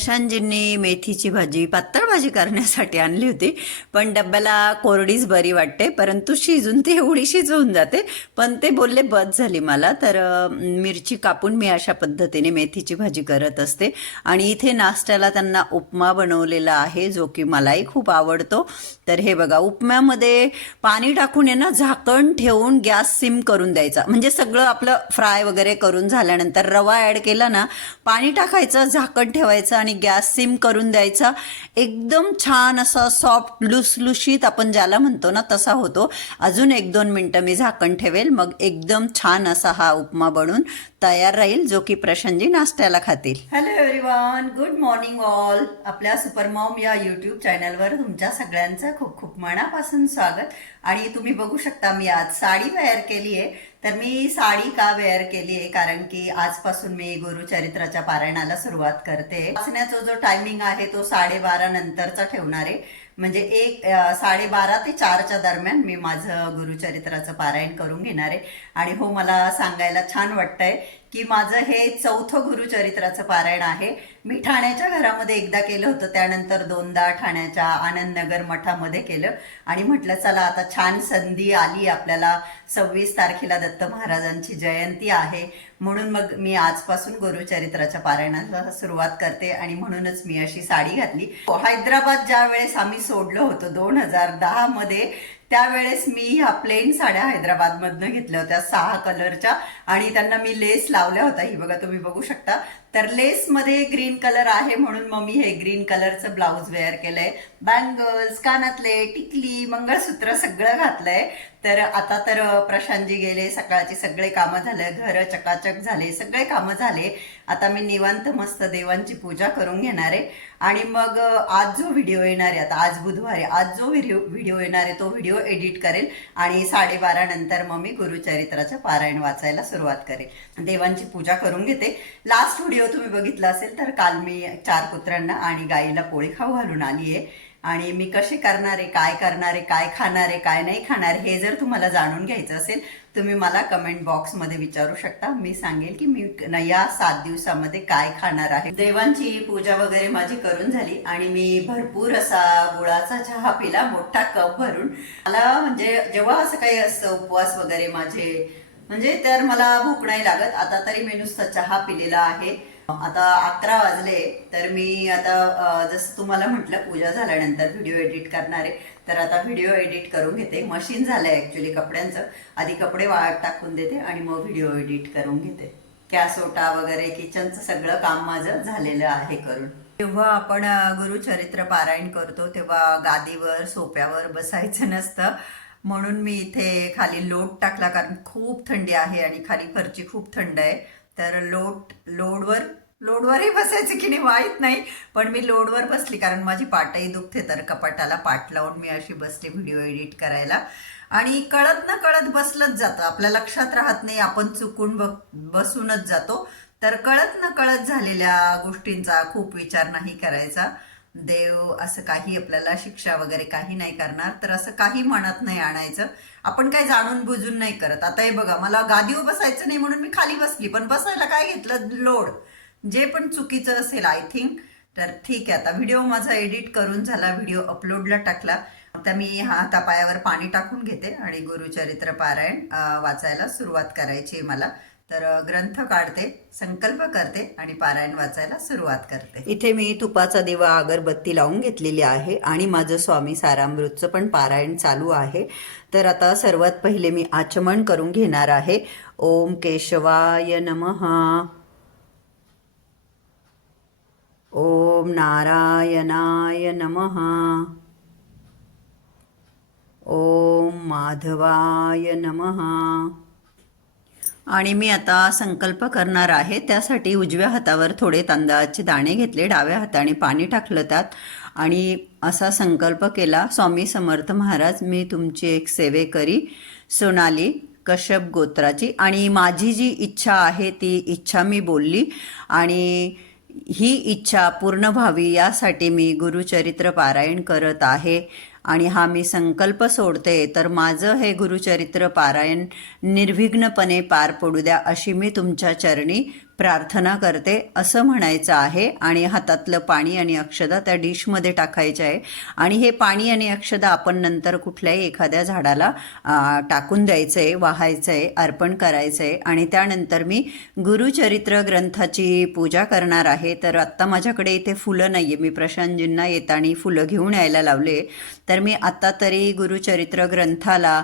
प्रशांतजींनी मेथीची भाजी पातळ भाजी करण्यासाठी आणली होती. पण डब्याला कोरडीच बरी वाटते. परंतु शिजून ती एवढी शिजवून जाते. पण ते बोलले बस झाली मला. तर मिरची कापून मी अशा पद्धतीने मेथीची भाजी करत असते. आणि इथे नाश्त्याला त्यांना उपमा बनवलेला आहे जो की मलाही खूप आवडतो. तर हे बघा उपम्यामध्ये पाणी टाकून आहे ना झाकण ठेवून गॅस सिम करून द्यायचा. म्हणजे सगळं आपलं फ्राय वगैरे करून झाल्यानंतर रवा ॲड केला ना पाणी टाकायचं झाकण ठेवायचं आणि गॅस सिम करून द्यायचा. एकदम छान असा सॉफ्ट लुसलुशीत आपण ज्याला म्हणतो ना तसा होतो. अजून एक दोन मिनटं मी झाकण ठेवेल. मग एकदम छान असा हा उपमा बनून तयार राहील जो की प्रशांतजी नाश्त्याला खातील. Hello everyone good morning all आपल्या सुपरमॉम या यूट्यूब चॅनलवर तुमच्या सगळ्यांचं खूप खूप मनापासून स्वागत. आणि तुम्ही बघू शकता मी आज साडी वेअर केली आहे तर मी साडी का वेअर केली आहे? कारण की आजपासून मी गुरुचरित्राच्या पारायणाला सुरुवात करते. वाचण्याचा जो टायमिंग आहे तो साडेबारा नंतरचा ठेवणार आहे. म्हणजे एक साडेबारा ते चारच्या दरम्यान मी माझं गुरुचरित्राचं पारायण करून घेणार आहे. आणि हो मला सांगायला छान वाटतंय की माझं हे चौथं गुरुचरित्राचं पारायण आहे. मी ठाण्याच्या घरामध्ये एकदा केलं होतं त्यानंतर दोनदा ठाण्याच्या आनंदनगर मठामध्ये केलं. आणि म्हटलं चला आता छान संधी आली आपल्याला. सव्वीस तारखेला दत्त महाराजांची जयंती आहे. म्हणून मग मी आजपासून गुरुचरित्राच्या पारायणाला सुरुवात करते आणि म्हणूनच मी अशी साडी घातली. हैदराबाद ज्या वेळेस आम्ही सोडलो होतो दोन हजार दहा मध्ये त्यावेळेस मी ह्या प्लेन साड्या हैदराबादमधनं घेतल्या होत्या सहा कलरच्या आणि त्यांना मी लेस लावल्या होत्या. ही बघा तुम्ही बघू शकता. तर लेसमध्ये ग्रीन कलर आहे म्हणून मग मी हे ग्रीन कलरचं ब्लाऊज वेअर केलंय. बँगल्स कानातले टिकली मंगळसूत्र सगळं घातलंय. तर आता तर प्रशांतजी गेले सकाळची सगळे कामं झाले घर चकाचक झाले सगळे कामं झाले. आता मी निवांत मस्त देवांची पूजा करून घेणार आहे. आणि मग आज जो व्हिडिओ येणार आहे आता आज बुधवार आहे आज जो व्हिडिओ व्हिडिओ येणार आहे तो व्हिडिओ एडिट करेल. आणि साडेबारा नंतर मग मी गुरुचरित्राचं पारायण वाचायला सुरुवात करेल. देवांची पूजा करून घेते. लास्ट व्हिडिओ तुम्ही बघितला असेल तर काल मी चार कुत्र्यांना आणि गाईला पोळी खाऊ घालून आली आहे. आणि मी कसे करणारे काय करणारे काय खाणारे काय नाही खाणार हे जर तुम्हाला जाणून घ्यायचं असेल तुम्ही मला कमेंट बॉक्समध्ये विचारू शकता. मी सांगेल की मी या सात दिवसामध्ये काय खाणार आहे. देवांची पूजा वगैरे माझी करून झाली आणि मी भरपूर असा गुळाचा चहा पिला मोठा कप भरून. मला म्हणजे जेव्हा असं काही असतं उपवास वगैरे माझे म्हणजे तर मला भूक नाही लागत. आता तरी मी नुसता चहा पिलेला आहे. आता अकरा वाजले तर मी आता जसं तुम्हाला म्हटलं पूजा झाल्यानंतर व्हिडिओ एडिट करणार आहे. तर आता व्हिडिओ एडिट करून घेते. मशीन झालंय ऍक्च्युली कपड्यांचं. आधी कपडे वाळत टाकून देते आणि मग व्हिडिओ एडिट करून घेते. कॅसोटा वगैरे किचनचं सगळं काम माझं झालेलं आहे करून. जेव्हा आपण गुरुचरित्र पारायण करतो तेव्हा गादीवर सोप्यावर बसायचं नसतं. म्हणून मी इथे खाली लोट टाकला कारण खूप थंडी आहे आणि खाली फरची खूप थंड आहे. तर लोट लोडवर लोडवरही बसायचं की नाही माहीत नाही. पण मी लोडवर बसली कारण माझी पाटही दुखते तर कपाटाला पाट लावून मी अशी बसली व्हिडिओ एडिट करायला. आणि कळत ना कळत बसलंच जातं. आपल्या लक्षात राहत नाही आपण चुकून ब बसूनच जातो. तर कळत न कळत झालेल्या गोष्टींचा खूप विचार नाही करायचा. देव असं काही आपल्याला शिक्षा वगैरे काही नाही करणार तर असं काही मनात नाही आणायचं. आपण काही जाणून बुजून नाही करत. आता हे बघा मला गादीवर बसायचं नाही म्हणून मी खाली बसली पण बसायला काय घेतलं? लोड. जे पण चुकीचं असेल आय थिंक तर ठीक आहे. आता व्हिडिओ माझा एडिट करून झाला व्हिडिओ अपलोडला टाकला. आता मी हातापायावर पाणी टाकून घेते आणि गुरुचरित्र पारायण वाचायला सुरुवात करायची आहे मला. तर ग्रंथ काढते संकल्प करते आणि पारायण वाचायला सुरुवात करते. इथे मी तुपाचा दिवा अगरबत्ती लावून घेतलेली आहे आणि माझं स्वामी सारामृतचं पण पारायण चालू आहे. तर आता सर्वात पहिले मी आचमन करून घेणार आहे. ओम केशवाय नमः. ओम नारायणाय नमः। ओम माधवाय नमः। आणि मी आता संकल्प करणार आहे त्यासाठी उजव्या हातावर थोडे तांदळाचे दाणे घेतले डाव्या हाताने पाणी टाकलं त्यात. आणि असा संकल्प केला स्वामी समर्थ महाराज मी तुमची एक सेवेकरी सोनाली कश्यप गोत्राची. आणि माझी जी इच्छा आहे ती इच्छा मी बोलली. आणि ही इच्छा पूर्ण व्हावी यासाठी मी गुरुचरित्र पारायण करत आहे. आणि हा मी संकल्प सोडते तर माझं हे गुरुचरित्र पारायण निर्विघ्नपणे पार पडू द्या अशी मी तुमच्या चरणी प्रार्थना करते असं म्हणायचं आहे. आणि हातातलं पाणी आणि अक्षदा त्या डिशमध्ये टाकायचं आहे. आणि हे पाणी आणि अक्षदा आपण नंतर कुठल्याही एखाद्या झाडाला टाकून द्यायचं आहे वाहायचं आहे अर्पण करायचं आहे आणि त्यानंतर मी गुरुचरित्र ग्रंथाची पूजा करणार आहे. तर आत्ता माझ्याकडे इथे फुलं नाही आहे मी प्रशांतजींना येताना फुलं घेऊन यायला लावले. तर मी आत्ता तरी गुरुचरित्र ग्रंथाला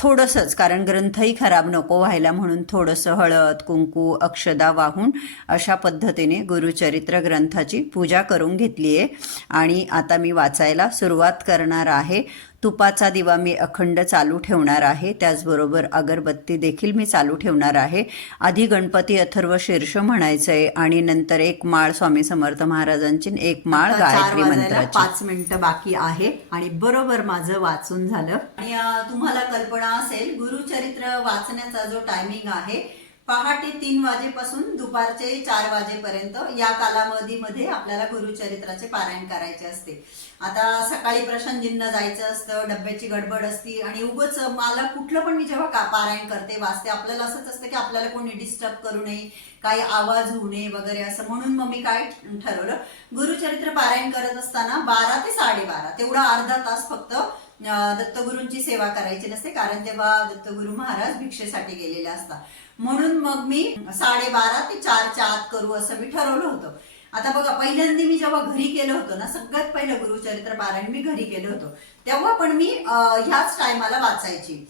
थोडंसंच कारण ग्रंथही खराब नको व्हायला म्हणून थोडंसं हळद कुंकू अक्षदा वाहून अशा पद्धतीने गुरुचरित्र ग्रंथाची पूजा करून घेतली आहे. आणि आता मी वाचायला सुरुवात करणार आहे. तुपाचा दिवा मी अखंड चालू ठेवणार आहे. त्याचबरोबर अगरबत्ती देखील मी चालू ठेवणार आहे. आधी गणपती अथर्व शीर्ष म्हणायचं आहे आणि नंतर एक माळ स्वामी समर्थ महाराजांची एक माळ गायत्री मंत्राची. पाच मिनिटं बाकी आहे आणि बरोबर माझं वाचून झालं. आणि तुम्हाला कल्पना असेल गुरुचरित्र वाचण्याचा जो टायमिंग आहे पहाटे तीन वाजेपासून दुपारचे चार वाजेपर्यंत या कालावधीमध्ये आपल्याला गुरुचरित्राचे पारायण करायचे असते. आता सकाळी प्रशांतजींना जायचं असतं डब्याची गडबड असती आणि उगच मला कुठलं पण मी जेव्हा का पारायण करते वाचते आपल्याला असंच असतं की आपल्याला कोणी डिस्टर्ब करू नये काही आवाज होऊ नये वगैरे असं म्हणून मग मी काय ठरवलं गुरुचरित्र पारायण करत असताना बारा ते साडेबारा तेवढा अर्धा तास फक्त दत्तगुरूंची सेवा करायची नसते कारण तेव्हा दत्तगुरू महाराज भिक्षेसाठी गेलेले असतात. म्हणून मग मी साडेबारा ते चारच्या आत करू असं मी ठरवलं होतं. आता बघा पहिल्यांदा मी जेव्हा घरी केलं होतं ना सगळ्यात पहिलं गुरुचरित्र पारायण मी घरी केलं होतं. तेव्हा पण मी ह्याच टायमाला वाचायची.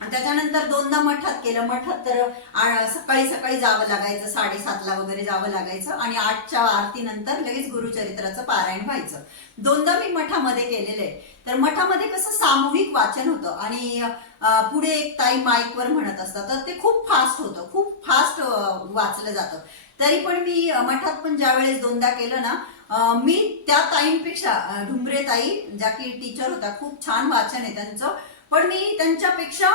त्याच्यानंतर दोनदा मठात केलं. मठात तर सकाळी सकाळी जावं लागायचं साडेसातला वगैरे जावं लागायचं आणि आठच्या आरतीनंतर लगेच गुरुचरित्राचं पारायण व्हायचं. दोनदा मी मठामध्ये केलेलं आहे. तर मठामध्ये कसं सामूहिक वाचन होतं आणि पुढे एक ताई माईकवर म्हणत असतात. तर ते खूप फास्ट होतं. खूप फास्ट वाचलं जातं. तरी पण मी मठात पण ज्या वेळेस दोनदा केलं ना मी त्या ताईंपेक्षा अं, ढुंबरे ताई ज्या की टीचर होत्या खूप छान वाचन आहे त्यांचं. पण मी त्यांच्यापेक्षा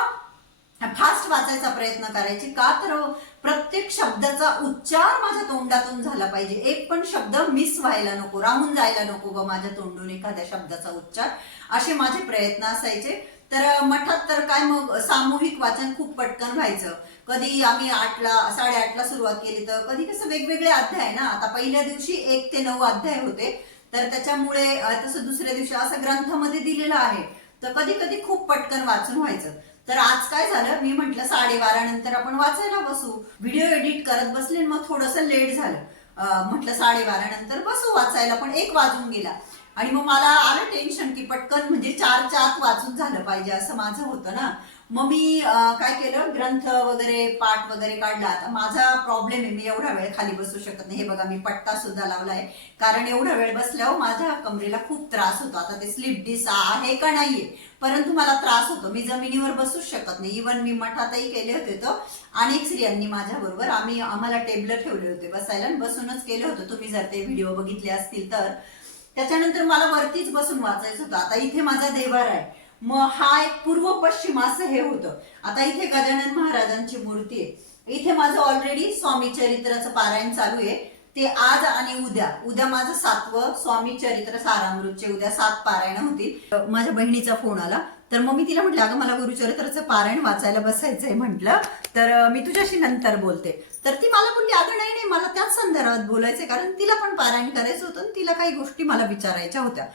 फास्ट वाचायचा प्रयत्न करायचे. का तर प्रत्येक शब्दाचा उच्चार माझ्या तोंडातून झाला पाहिजे. एक पण शब्द मिस व्हायला नको राहून जायला नको ग माझ्या तोंडून एखाद्या शब्दाचा उच्चार. असे माझे प्रयत्न असायचे. तर मठात तर काय मग सामूहिक वाचन खूप पटकन व्हायचं. कधी आम्ही आठला साडेआठला सुरुवात केली तर कधी कसं वेगवेगळे अध्याय ना. आता पहिल्या दिवशी एक ते नऊ अध्याय होते. तर त्याच्यामुळे तसं दुसऱ्या दिवशी असं ग्रंथामध्ये दिलेलं आहे. तर कधी कधी खूप पटकन वाचून व्हायचं. तर आज काय झालं? मी म्हटलं साडेबारा नंतर आपण वाचायला बसू. व्हिडिओ एडिट करत बसले आणि मग थोडंसं लेट झालं. म्हटलं साडेबारा नंतर बसू वाचायला पण एक वाजून गेला. आणि मग मला आलं टेन्शन की पटकन म्हणजे चार चार वाचून झालं. पाहिजे असं माझं होतं ना. मग मी काय केलं? ग्रंथ वगैरे पाठ वगैरे काढला. आता माझा प्रॉब्लेम आहे. मी एवढा वेळ खाली बसू शकत नाही. हे बघा मी पट्टा सुद्धा लावलाय. कारण एवढा वेळ बसल्यावर माझ्या कमरेला खूप त्रास होतो. आता ते स्लिप डिस आहे का नाहीये? परंतु मला त्रास होतो. मी जमिनीवर बसूच शकत नाही. इवन मी मठातही केले होते तर अनेक स्त्रियांनी माझ्या बरोबर आम्ही आम्हाला टेबल ठेवले होते बसायला बसूनच केले होते. तुम्ही जर ते व्हिडिओ बघितले असतील तर. त्याच्यानंतर मला वरतीच बसून वाचायचं होतं. आता इथे माझा देवार आहे. मग हा एक पूर्व पश्चिम असं हे होतं. आता इथे गजानन महाराजांची मूर्ती आहे. इथे माझं ऑलरेडी स्वामी चरित्राचं पारायण चालू आहे. ते आज आणि उद्या. उद्या माझं सातवं स्वामी चरित्र सारामृतचे उद्या सात पारायण होतील. माझ्या बहिणीचा फोन आला. तर मग मी तिला म्हटलं अगं मला गुरुचरित्राचं पारायण वाचायला बसायचंय म्हटलं. तर मी तुझ्याशी नंतर बोलते. तर ती मला बोलली अगं नाही नाही मला त्याच संदर्भात बोलायचंय. कारण तिला पण पारायण करायचं होतं तिला काही गोष्टी मला विचारायच्या होत्या.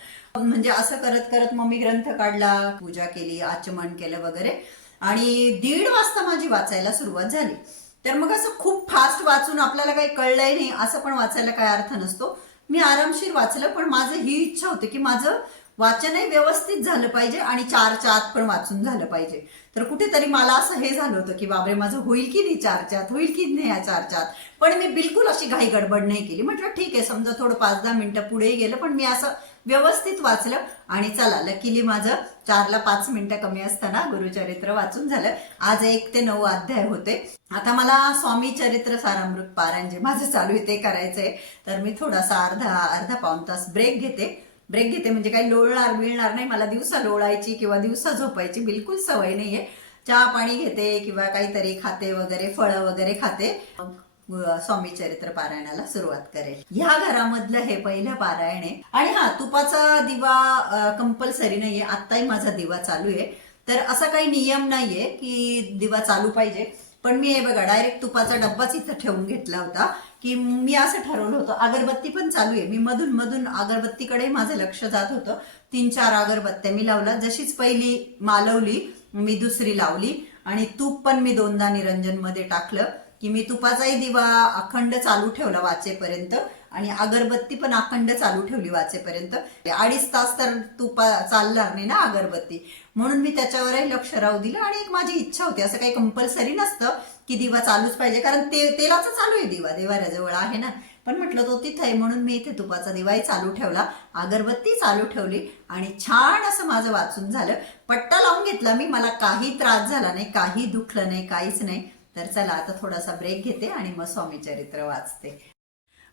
म्हणजे असं करत करत मग मी ग्रंथ काढला पूजा केली आचमन केलं वगैरे. आणि दीड वाजता माझी वाचायला सुरुवात झाली. तर मग असं खूप फास्ट वाचून आपल्याला काही कळलंय नाही असं पण वाचायला काय अर्थ नसतो. मी आरामशीर वाचलं पण माझं ही इच्छा होती की माझं वाचनही व्यवस्थित झालं पाहिजे आणि चारच्या आत पण वाचून झालं पाहिजे. तर कुठेतरी मला असं हे झालं होतं की बाबरे माझं होईल की नाही चारच्या आत होईल की नाही या चारच्या आत? पण मी बिलकुल अशी घाई गडबड नाही केली. म्हटलं ठीक आहे समजा थोडं पाच दहा मिनटं पुढे गेलं पण मी असं व्यवस्थित वाचलं आणि चला लकीली माझं चारला पाच मिनिटं कमी असताना गुरुचरित्र वाचून झालं. आज एक ते नऊ अध्याय होते. आता मला स्वामी चरित्र सारामृत पारायण जे माझं चालू आहे ते करायचंय. तर मी थोडासा अर्धा अर्धा पाऊन तास ब्रेक घेते. ब्रेक घेते म्हणजे काही लोळणार मिळणार नाही. मला दिवसा लोळायची किंवा दिवसा झोपायची बिलकुल सवय नाहीये. चहा पाणी घेते किंवा काहीतरी खाते वगैरे फळं वगैरे खाते. स्वामी चरित्र पारायणाला सुरुवात करेल. ह्या घरामधलं हे पहिलं पारायण आहे. आणि हा तुपाचा दिवा कंपल्सरी नाहीये. आत्ताही माझा दिवा चालू आहे. तर असा काही नियम नाहीये की दिवा चालू पाहिजे. पण मी हे बघा डायरेक्ट तुपाचा डब्बाच इथं ठेवून घेतला होता की मी असं ठरवलं होतं. अगरबत्ती पण चालू आहे. मी मधून मधून अगरबत्तीकडे माझं लक्ष जात होतं. तीन चार अगरबत्त्या मी लावला. जशीच पहिली मालवली मी दुसरी लावली. आणि तूप पण मी दोनदा निरंजनमध्ये टाकलं. की मी तुपाचाही दिवा अखंड चालू ठेवला वाचेपर्यंत आणि अगरबत्ती पण अखंड चालू ठेवली वाचेपर्यंत. अडीच तास तर तुपा चालणार नाही ना अगरबत्ती. म्हणून मी त्याच्यावरही लक्ष राहू दिलं आणि एक माझी इच्छा होती. असं काही कंपल्सरी नसतं की दिवा चालूच पाहिजे. कारण ते तेलाचा चालू आहे दिवा. देवाऱ्याजवळ आहे ना. पण म्हटलं तो तिथं आहे. म्हणून मी इथे तुपाचा दिवाही चालू ठेवला. अगरबत्ती चालू ठेवली आणि छान असं माझं वाचून झालं. पट्टा लावून घेतला मी. मला काही त्रास झाला नाही काही दुखलं नाही काहीच नाही. तर चला आता थोडासा ब्रेक घेते आणि मग स्वामी चरित्र वाचते.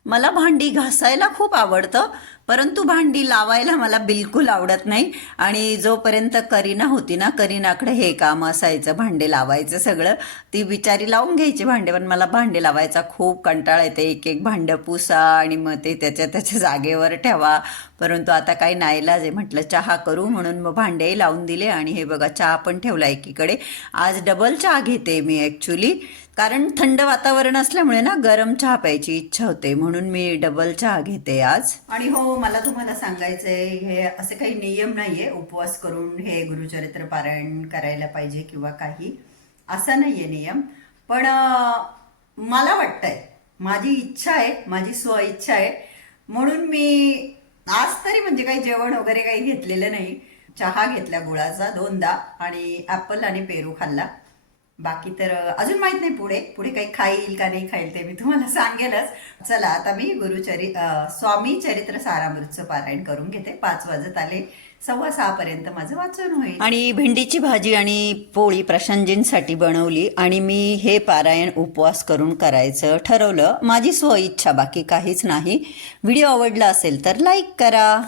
मला भांडी घासायला खूप आवडतं परंतु भांडी लावायला मला बिलकुल आवडत नाही. आणि जोपर्यंत करीना होती ना करीनाकडे हे काम असायचं भांडे लावायचं सगळं ती बिचारी लावून घ्यायची भांडे. पण मला भांडे लावायचा खूप कंटाळा येते. एक एक भांडं पुसा आणि मग ते त्याच्या त्याच्या जागेवर ठेवा. परंतु आता काही नाईलाज आहे. म्हटलं चहा करू म्हणून मग भांडेही लावून दिले. आणि हे बघा चहा पण ठेवला एकीकडे. आज डबल चहा घेते मी ॲक्च्युली कारण थंड वातावरण असल्यामुळे ना गरम चहा प्यायची इच्छा होते. म्हणून मी डबल चहा घेते आज. आणि हो मला तुम्हाला सांगायचंय हे असे काही नियम नाहीये. उपवास करून हे गुरुचरित्र पारायण करायला पाहिजे किंवा काही. असा नाहीये नियम. पण मला वाटतंय माझी इच्छा आहे माझी स्व इच्छा आहे. म्हणून मी आज तरी म्हणजे काही जेवण वगैरे काही घेतलेलं नाही. चहा घेतला गुळाचा दोनदा आणि ऍपल आणि पेरू खाल्ला. बाकी तर अजून माहीत नाही पुढे. पुढे काही खाईल का नाही खाईल ते मी तुम्हाला सांगेलच. चला आता मी गुरुचरि स्वामी चरित्र सारामृतचं पारायण करून घेते. पाच वाजत आले. सव्वा सहा पर्यंत माझं वाचन होईल. आणि भेंडीची भाजी आणि पोळी प्रशांतजींसाठी बनवली आणि मी हे पारायण उपवास करून करायचं ठरवलं. माझी स्व इच्छा बाकी काहीच नाही. व्हिडिओ आवडला असेल तर लाईक करा.